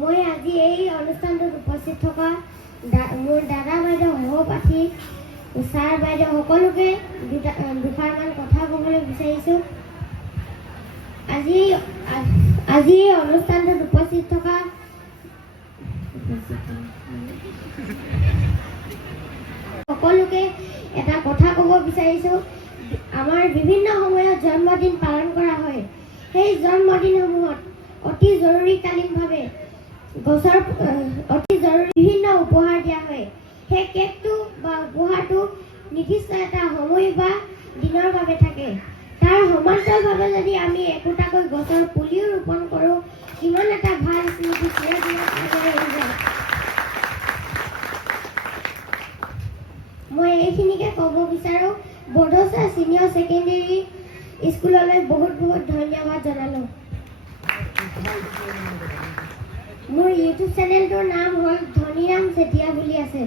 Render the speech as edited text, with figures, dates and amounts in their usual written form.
মই আজি এই অনুষ্ঠানটোত উপস্থিত থকা মোৰ দাদা বাইদেউ সহপাঠী ছাৰ বাইদেউ সকলোকে দুষাৰমান কথা ক'বলৈ বিচাৰিছোঁ। আজি এই অনুষ্ঠানটোত উপস্থিত থকা সকলোকে এটা কথা ক'ব বিচাৰিছোঁ। আমাৰ বিভিন্ন সময়ত জন্মদিন পালন কৰা হয়। সেই জন্মদিনসমূহত অতি জৰুৰীকালীনভাৱে বিভিন্ন উপহাৰ দিয়া হয়। সেই কেকটো বা উপহাৰটো নিৰ্দিষ্ট এটা সময় বা দিনৰ বাবে থাকে। তাৰ সমান্তৰালভাৱে যদি আমি একোটাকৈ গছৰ পুলিও ৰোপণ কৰোঁ, কিমান এটা ভাল স্মৃতি চিৰদিনৰ কাৰণে ৰৈ যায়। মই এইখিনিকে ক'ব বিচাৰোঁ। বৰদৈচিয়া ছিনিয়ৰ ছেকেণ্ডেৰী স্কুললৈ বহুত বহুত ধন্যবাদ জনালোঁ। মোৰ ইউটিউব চেনেলটোৰ নাম হ'ল ধনীৰাম চেতিয়া বুলি আছে।